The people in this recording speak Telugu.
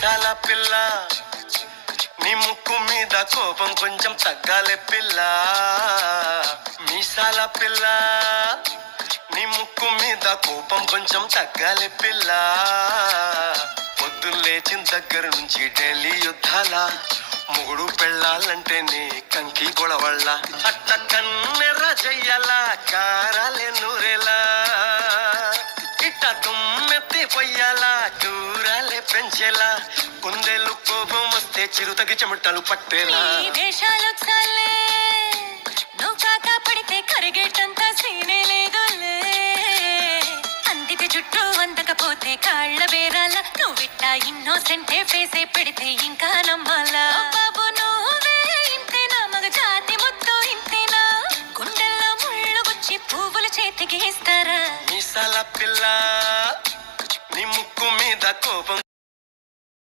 చాలా పిల్ల నీ ముక్కు మీద కోపం కొంచెం తగ్గాలే పిల్ల. మీసాల పిల్ల నీ ముక్కు మీద కోపం కొంచెం తగ్గాలే పిల్ల. పొద్దున్న లేచిన దగ్గర నుంచి ఢిల్లీ యుద్ధాల మూడు పెళ్ళాలంటే నీ కంకి గొడవళ్ళ. అట్ట కన్నెర్ర జయ్యల కారాలే నూరేలా, ఇట్ట దుమ్మెత్తి పొయ్యాలా దూరాలే పెంచేలా. కుందేలు కోపం వస్తే చిరుతగి చెమటలు పట్టేలా. దేశాలు చాలే నువ్వు కాకా పడితే కరిగేటంత సీనే లేదులే. అందితే జుట్టు అందకపోతే కాళ్ళ బేరాల. నువ్విట్ట ఇన్నోసెంటే ఫేసే పెడితే ఇంకా నమ్మాలా. బాబు నువ్వే ఇంతేనా, మగ జాతి ముద్దు ఇంతేనా. గుండెల్లో ముళ్ళు గుచ్చి పువ్వులు చేతికి ఇస్తారా. మీసాల పిల్ల నీ ముక్కు మీద కోపం